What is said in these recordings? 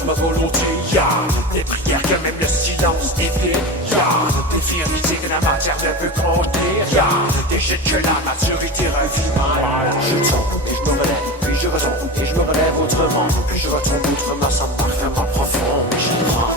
dépassent ma volonté. Y'a des prières que même le silence évite. Y'a des vérités que la matière ne peut contenir. Y'a des chutes que la maturité refuse mal. Je tombe et je me relève, puis je retombe et je me relève autrement. Puis je retombe autrement, ça me paraît vraiment profond. Mais j'y prends.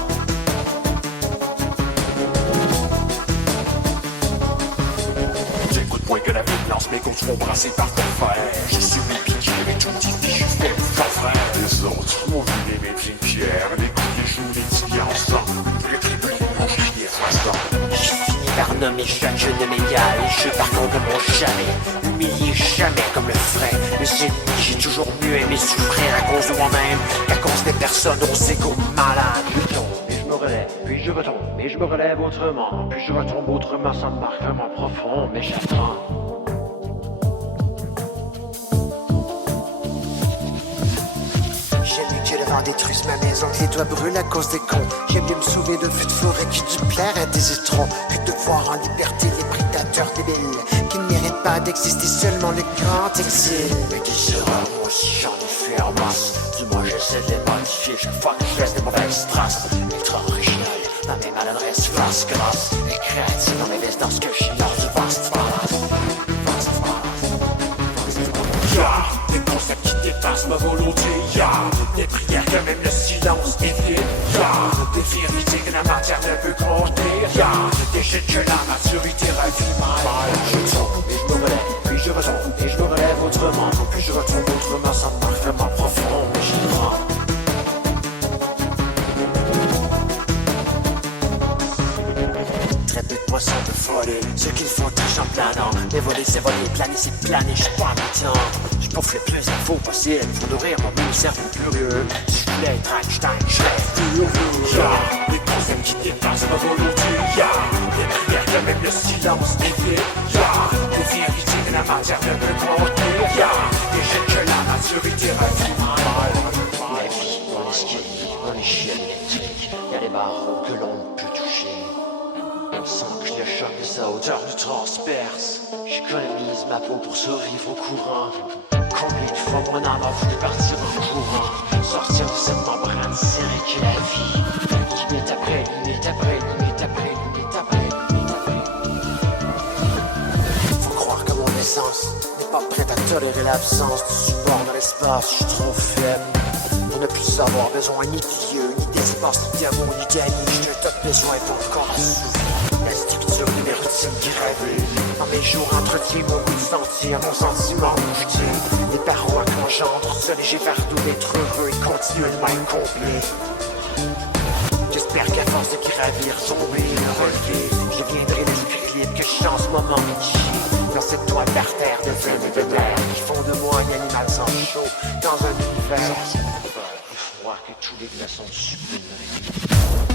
J'écoute moins que la vie lance mes comptes seront brassés par ton frère. Je suis mes piquets, mais tout dit, je suis fait mon frère. Les autres ont vu les mêmes pierres, les coups des joues, les petits ensemble. Les tribus mangent les croissants. J'ai fini par nommer chaque jeu de m'égal. Je par contre ne m'ont jamais humilié, jamais comme le ferait les ennemis. J'ai toujours mieux aimé souffrir à cause de moi-même qu'à cause des personnes aux égaux malades. Je tombe et je me relève, puis je retombe et je me relève autrement. Puis je retombe autrement, ça me marque vraiment profond, mais j'apprends. J'aime mieux que le vent détruise ma maison, que les toits brûlent à cause des cons. J'aime mieux me sauver de feux de forêt qui du plaire à des étrons que de voir en liberté les prédateurs débiles qui ne méritent pas d'exister, seulement le grand exil. Mais qui sera moi si j'en ai fait en masse? Du moins j'essaie de les modifier chaque fois que je laisse des mauvaises traces. Ultra original, dans mes maladresses face grâce. Et créatif dans mes vestes dans ce que j'ignore du vaste palace. Y'a des concepts qui dépassent ma volonté. Y'a des prières que même le silence évite. Y'a des vérités que la matière ne peut contenir. Y'a des chutes que la maturité refuse mal. Je tombe et je me relève, puis je retombe et je me relève autrement. Puis je retombe autrement, ça me marque vraiment profond, mais j'y prends. Très peu de poissons de folie, ceux qui font tâche en planant. Mais voler c'est voler, planer c'est planer, j'suis pas mi-temps. J'bouffe le plus d'infos possible pour nourrir mon mini cerveau curieux. Si je voulais être Einstein, j'serais furieux. Y'a des concepts qui dépassent ma volonté. Y'a des prières que même le silence évite. Y'a des vérités que la matière ne peut contenir. Y'a des jeunes que la maturité refuse mal. La vie, mon esquive, mon échelle électrique. Y'a les barreaux que l'on ne peut toucher. Sans que le choc de sa hauteur nous transperce. J'économise ma peau pour survivre au courant. Combien de fois mon âme a voulu partir en courant. Sortir de cette membrane serrée qu'est la vie. Limite après limite après limite après limite après limite après. Faut croire que mon essence n'est pas prête à tolérer l'absence du support dans l'espace. Je suis trop faible pour ne plus avoir besoin ni de lieu, ni d'espace, ni d'amour, ni d'amis. J'ai un tas de besoins pour le corps assouvir. La structure de mes routines gravées. Dans mes jours entretient mon goût de sentir, mon sentiment moucheté. Les parois qu'engendre ce léger fardeau d'être heureux et continuellement incomplet. J'espère qu'à force de gravir, tomber et me relever, je deviendrai l'esprit libre que je suis en ce moment niché. Dans cette toile par terre de veine et de l'air qui font de moi un animal sans chaud dans un univers sans froid que tous les glaçons sublimeries.